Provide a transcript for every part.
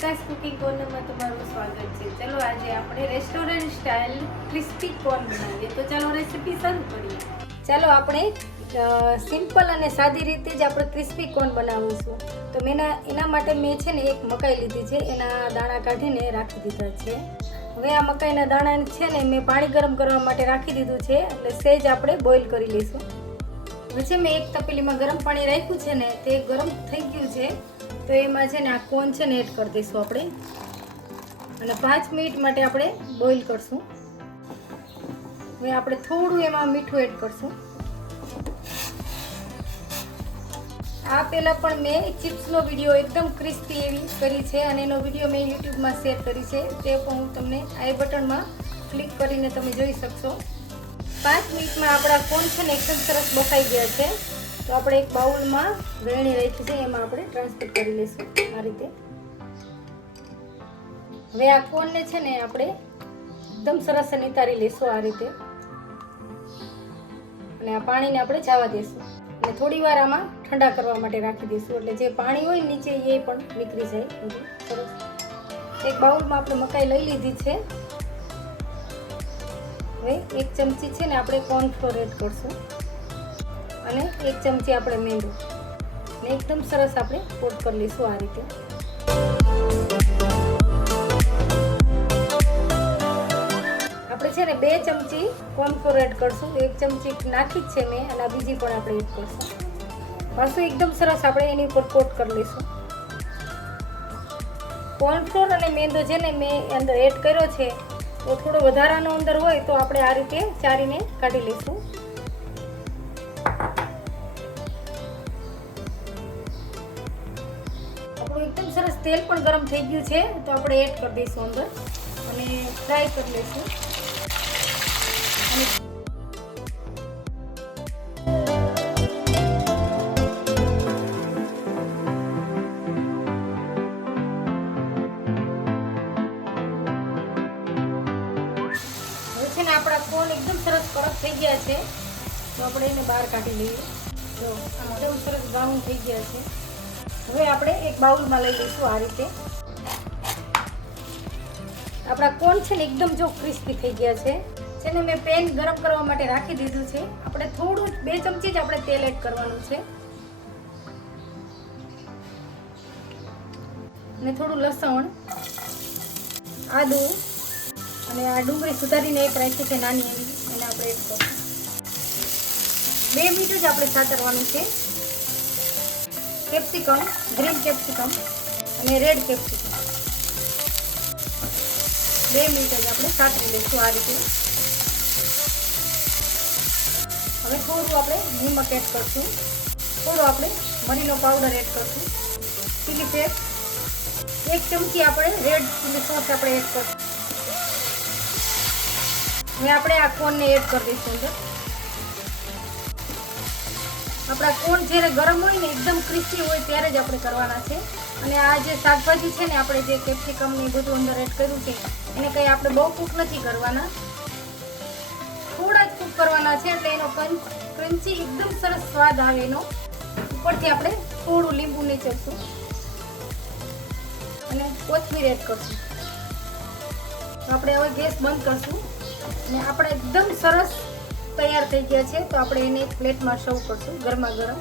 વિકાસ cooking કોર્નરમાં તમારું સ્વાગત છે. ચલો આજે આપણે રેસ્ટોરન્ટ સ્ટાઇલ ક્રિસ્પી કોર્ન બનાવીએ. તો ચાલો રેસીપી શરૂ કરીએ. ચાલો આપણે સિમ્પલ અને સાદી રીતે જ આપણે ક્રિસ્પી કોર્ન બનાવીશું. તો મેં એના માટે મેં છે ને એક મકાઈ લીધી છે. એના દાણા કાઢીને રાખી દીધા છે. હવે આ મકાઈના દાણા છે ને મેં પાણી ગરમ કરવા માટે રાખી દીધું છે. એટલે સહેજ આપણે બોઇલ કરી લઈશું. હવે છે મેં એક તપેલીમાં ગરમ પાણી રાખ્યું છે ને તે ગરમ થઈ ગયું છે. તો એમાં છે ને આ કોન છે ને એડ કરી દઈશું આપણે. અને પાંચ મિનિટ માટે આપણે બોઇલ કરશું. હવે આપણે થોડું એમાં મીઠું એડ કરશું. આ પહેલાં પણ મેં ચિપ્સનો વીડિયો એકદમ ક્રિસ્પી એવી કરી છે અને એનો વીડિયો મેં યુટ્યુબમાં શેર કરી છે. તે પણ હું તમને આઈ બટનમાં ક્લિક કરીને તમે જોઈ શકશો. પાંચ મિનિટમાં આપણા કોન છે ને એકદમ સરસ બફાઈ ગયા છે. તો આપણે એક બાઉલમાં વેણી રાખી છે, એમાં આપણે ટ્રાન્સફર કરી લઈશું આ રીતે. હવે આ કોનને છે ને આપણે એકદમ સરસ નિતારી લઈશું આ રીતે. અને આ પાણીને આપણે જવા દઈશું અને થોડી વાર આમાં ઠંડા કરવા માટે રાખી દઈશું એટલે જે પાણી હોય નીચે એ પણ નીકળી જાય. સરસ. એક બાઉલમાં આપણે મકાઈ લઈ લીધી છે. હવે એક ચમચી છે ને આપણે કોર્નફ્લોર એડ કરશું. અને એક ચમચી આપણે મેંદુ. ને એકદમ સરસ આપણે કોટ કરી લઈશું આ રીતે. આપણે છે ને બે ચમચી કોર્નફ્લોર એડ કરશું. એક ચમચી નાખી જ છે મેં અને બીજી પણ આપણે એડ કરશું. પાછું એકદમ સરસ આપણે એની ઉપર કોટ કરી લઈશું. કોર્નફ્લોર અને મેંદો છે ને મેં અંદર એડ કર્યો છે. તો થોડો વધારાનો અંદર હોય તો આપણે આ રીતે ચારીને કાઢી લઈશું. આપણું એકદમ સરસ તેલ પણ ગરમ થઈ ગયું છે. તો આપણે એડ કરી દઈશું અંદર અને ફ્રાય કરી લઈશું. અને ને આપણા કોન એકદમ સરસ કડક થઈ ગયા છે. તો આપણે એને બહાર કાઢી લઈએ. તો એકદમ સરસ બ્રાઉન થઈ ગયા છે. હવે આપણે એક બાઉલમાં લઈ લઈશું આ રીતે. આપણા કોન છે ને એકદમ જો ક્રિસ્પી થઈ ગયા છે. જેને મેં પેન ગરમ કરવા માટે રાખી દીધું છે. આપણે થોડું બે ચમચી જ આપણે તેલ એડ કરવાનું છે. અને થોડું લસણ, આદું અને આ ડુંગળી સુધારીને એક રાખી છે નાની એવી. એને આપણે એડ કરશું. બે મિનિટ જ આપણે સાતરવાનું છે. કેપ્સિકમ, ગ્રીન કેપ્સિકમ અને રેડ કેપ્સિકમ. બે મિનિટ જ આપણે સાતરી લઈશું આ રીતે. હવે થોડું આપણે નિમક એડ કરશું. થોડું આપણે મરીનો પાવડર એડ કરશું. ચીલી પેસ્ટ એક ચમચી આપણે રેડ ચીલી સોસ આપણે એડ કરશું. હવે આપણે આ કોનને એડ કરી દઈશું અંદર. આપણા કોણ જ્યારે ગરમ હોય ને એકદમ ક્રિસ્પી હોય ત્યારે જ આપણે કરવાના છે. અને આ જે શાકભાજી છે ને આપણે જે કેપ્સિકમ ને બધું અંદર એડ કર્યું છે, એને કંઈ આપણે બહુ કૂક નથી કરવાના. થોડા જ કૂક કરવાના છે એટલે એનો ક્રન્ચી એકદમ સરસ સ્વાદ આવે એનો. ઉપરથી આપણે થોડું લીંબુ નીચરશું. અને કોથમીર એડ કરશું. તો આપણે હવે ગેસ બંધ કરશું. અને આપણે એકદમ સરસ તૈયાર થઈ ગયા છે, તો આપણે એને એક પ્લેટમાં સર્વ કરશું, ગરમા ગરમ.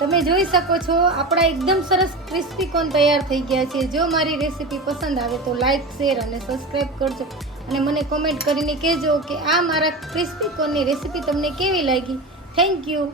તમે જોઈ શકો છો, આપણા એકદમ સરસ ક્રિસ્પી કોન તૈયાર થઈ ગયા છે. જો મારી રેસીપી પસંદ આવે તો લાઈક શેર અને સબસ્ક્રાઈબ કરજો. અને મને કોમેન્ટ કરીને કહેજો કે આ મારા ક્રિસ્પી કોનની રેસીપી તમને કેવી લાગી. Thank you